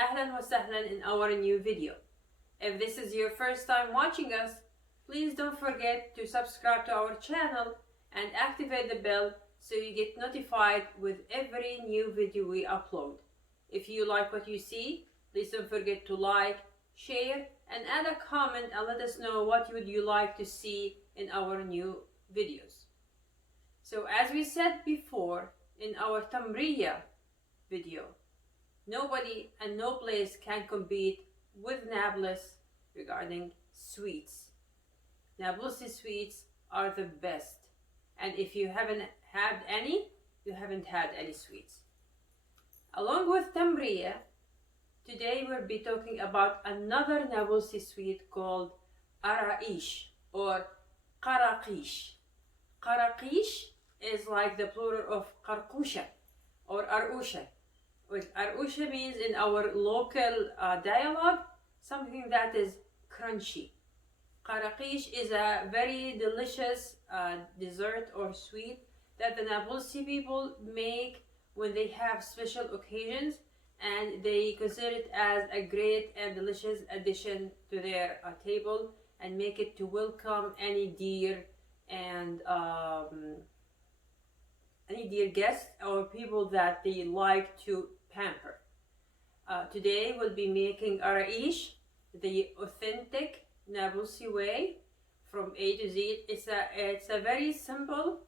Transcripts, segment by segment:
أهلا وسهلا in our new video. If this is your first time watching us, please don't forget to subscribe to our channel and activate the bell so you get notified with every new video we upload. If you like what you see, please don't forget to like, share, and add a comment and let us know what would you like to see in our new videos. So as we said before in our Tamriya video, nobody and no place can compete with Nablus regarding sweets. Nabulsi sweets are the best, and if you haven't had any, you haven't had any sweets. Along with Tamriya, today we'll be talking about another Nabulsi sweet called Quaraqueesh or Quaraqueesh. Quaraqueesh is like the plural of Qarqusha or Arusha. Arusha means in our local dialogue something that is crunchy. Quaraqueesh is a very delicious dessert or sweet that the Nabulsi people make when they have special occasions, and they consider it as a great and delicious addition to their table and make it to welcome any dear and any dear guests or people that they like to pamper. Today we'll be making Quaraqueesh the authentic Nabulsi way from A to Z. It's a very simple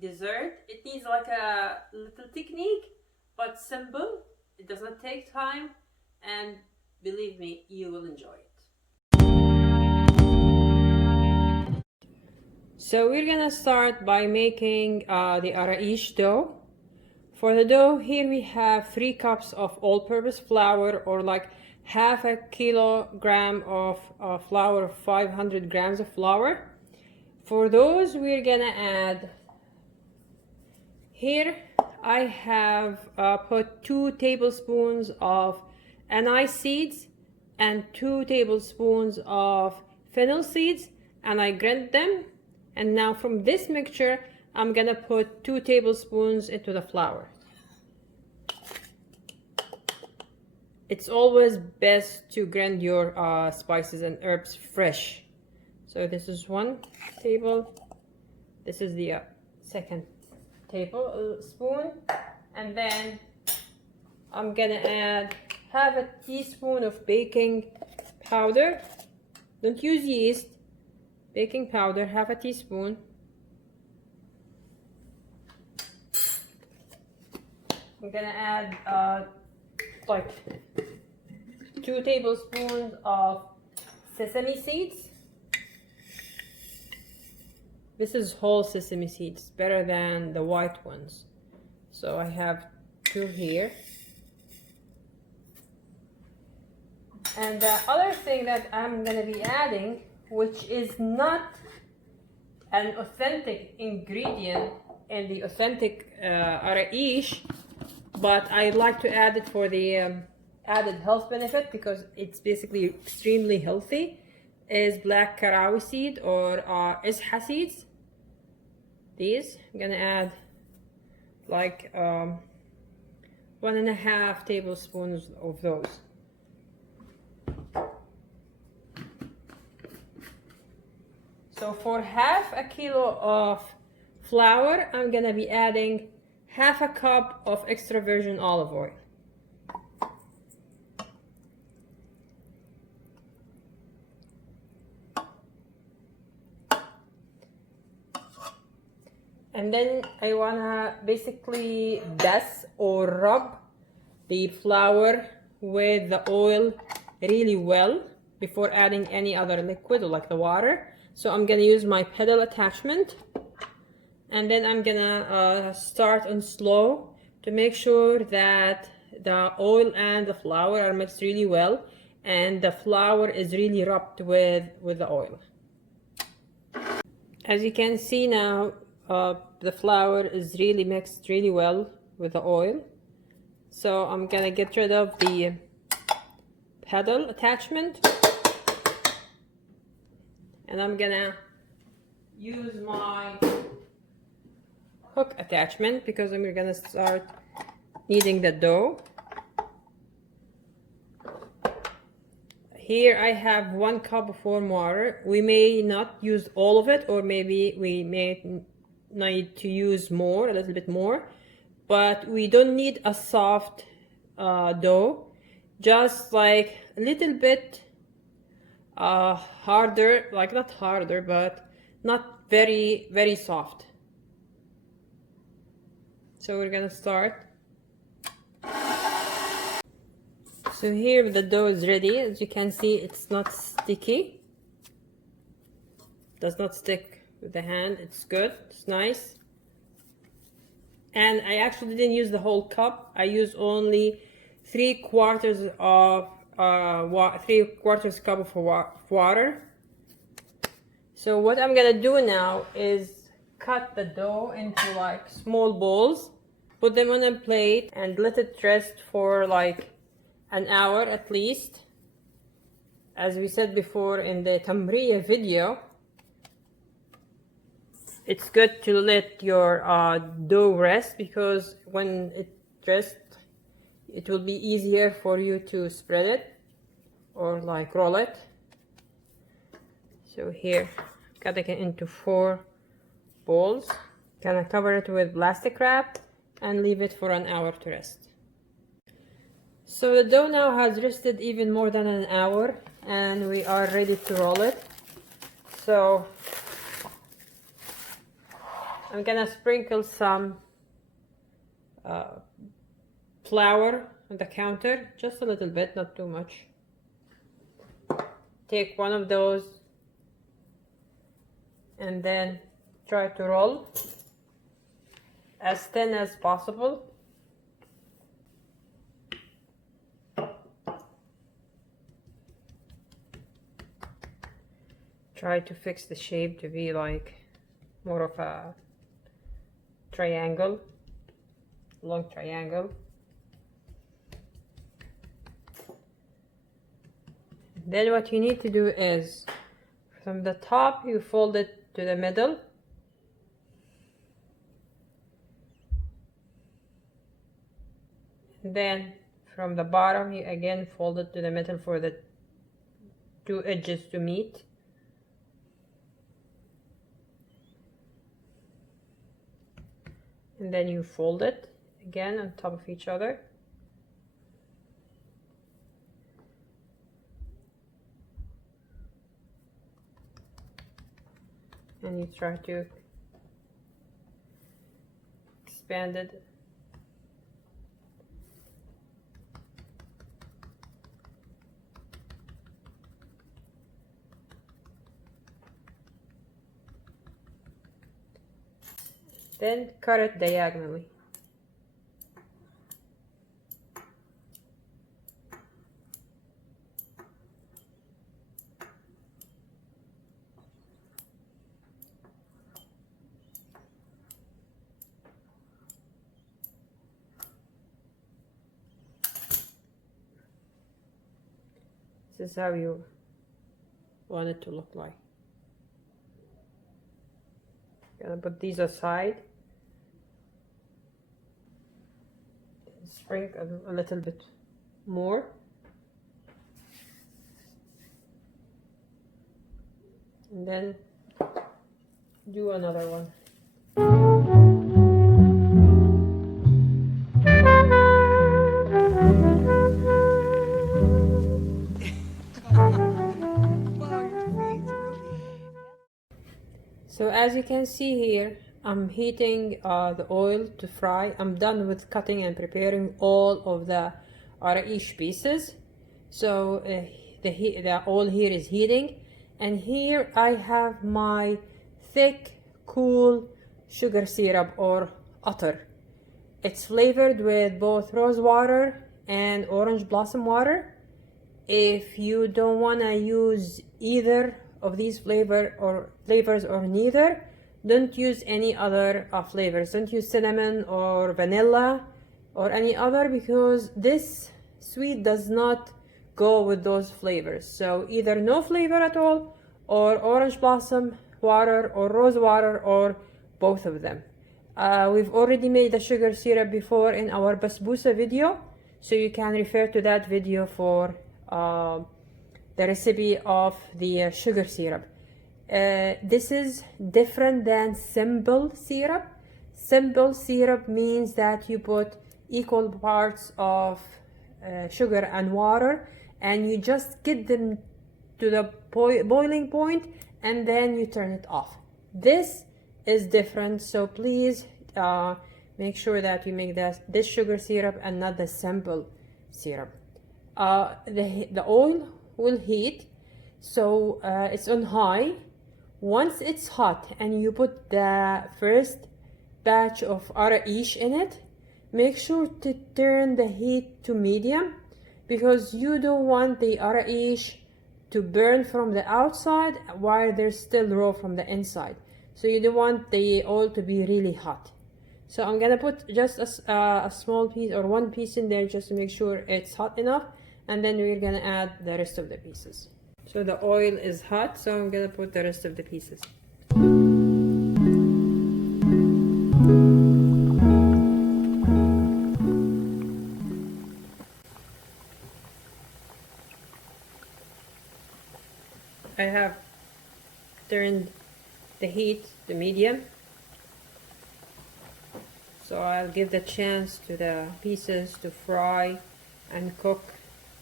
dessert. It needs like a little technique, but simple. It does not take time, and believe me, you will enjoy it. So we're gonna start by making the Quaraqueesh dough. For the dough, here we have 3 cups of all-purpose flour, or like half a kilogram of flour, 500 grams of flour. For those, we're gonna add, here I have put 2 tablespoons of anise seeds and 2 tablespoons of fennel seeds, and I grind them. And now from this mixture, I'm gonna put 2 tablespoons into the flour. It's always best to grind your spices and herbs fresh. So this is 1 table. This is the second tablespoon, and then I'm gonna add half a teaspoon of baking powder. Don't use yeast. Baking powder, half a teaspoon. I'm gonna add like 2 tablespoons of sesame seeds. This is whole sesame seeds, better than the white ones. So I have 2 here. And the other thing that I'm gonna be adding, which is not an authentic ingredient in the authentic Quaraqueesh, but I like to add it for the added health benefit because it's basically extremely healthy, is black caraway seed or isha seeds. These I'm gonna add like 1.5 tablespoons of those. So for half a kilo of flour, I'm gonna be adding half a cup of extra virgin olive oil. And then I wanna basically dust or rub the flour with the oil really well before adding any other liquid like the water. So I'm gonna use my pedal attachment, and then I'm gonna start on slow to make sure that the oil and the flour are mixed really well and the flour is really rubbed with the oil. As you can see now, the flour is really mixed really well with the oil. So I'm gonna get rid of the pedal attachment, and I'm gonna use my hook attachment because we're gonna start kneading the dough. here I have 1 cup of warm water. We may not use all of it, or maybe we may need to use more, a little bit more, but we don't need a soft dough, just like a little bit harder, like not harder, but not very, very soft. So we're gonna start. So here the dough is ready. As you can see, it's not sticky. Does not stick with the hand. It's good. It's nice. And I actually didn't use the whole cup. I used only 3/4 of 3/4 cup of water. So what I'm gonna do now is cut the dough into like small balls, put them on a plate, and let it rest for like an hour at least. As we said before in the tamriya video, it's good to let your dough rest, because when it rests, it will be easier for you to spread it or like roll it. So here, cut it into 4 balls. Gonna cover it with plastic wrap and leave it for an hour to rest. So the dough now has rested even more than an hour, and we are ready to roll it. So I'm gonna sprinkle some flour on the counter, just a little bit, not too much. Take one of those and then try to roll as thin as possible. Try to fix the shape to be like more of a triangle, long triangle. Then what you need to do is, from the top you fold it to the middle, then from the bottom you again fold it to the middle for the 2 edges to meet. And then you fold it again on top of each other. And you try to expand it. Then cut it diagonally. This is how you want it to look like. Gonna put these aside. Sprinkle a little bit more. And then do another one. So as you can see here, I'm heating the oil to fry. I'm done with cutting and preparing all of the Quaraqueesh pieces. So the oil here is heating, and here I have my thick, cool sugar syrup or attar. It's flavored with both rose water and orange blossom water. If you don't want to use either of these flavors or neither, don't use any other flavors. Don't use cinnamon or vanilla or any other, because this sweet does not go with those flavors. So either no flavor at all, or orange blossom water or rose water, or both of them. We've already made the sugar syrup before in our basbousa video, so you can refer to that video for the recipe of the sugar syrup. This is different than simple syrup. Simple syrup means that you put equal parts of sugar and water, and you just get them to the boiling point and then you turn it off. This is different, so please make sure that you make this sugar syrup and not the simple syrup. The oil will heat, so it's on high. Once it's hot and you put the first batch of Quaraqueesh in it, make sure to turn the heat to medium, because you don't want the Quaraqueesh to burn from the outside while there's still raw from the inside. So you don't want the oil to be really hot. So I'm gonna put just a small piece or one piece in there just to make sure it's hot enough, and then we're gonna add the rest of the pieces. So the oil is hot, so I'm gonna put the rest of the pieces. I have turned the heat to medium, so I'll give the chance to the pieces to fry and cook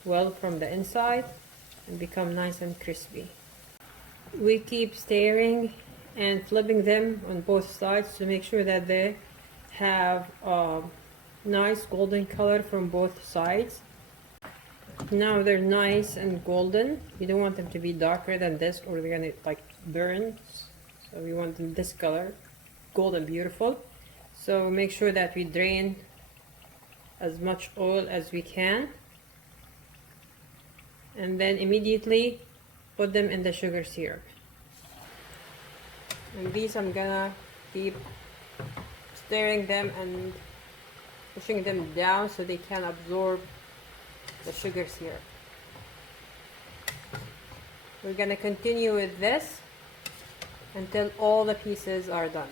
well from the inside and become nice and crispy. We keep stirring and flipping them on both sides to make sure that they have a nice golden color from both sides. Now they're nice and golden. You don't want them to be darker than this or they're gonna like burn. So we want them this color, golden, beautiful. So make sure that we drain as much oil as we can, and then immediately put them in the sugar syrup. And these I'm gonna keep stirring them and pushing them down so they can absorb the sugar syrup. We're gonna continue with this until all the pieces are done.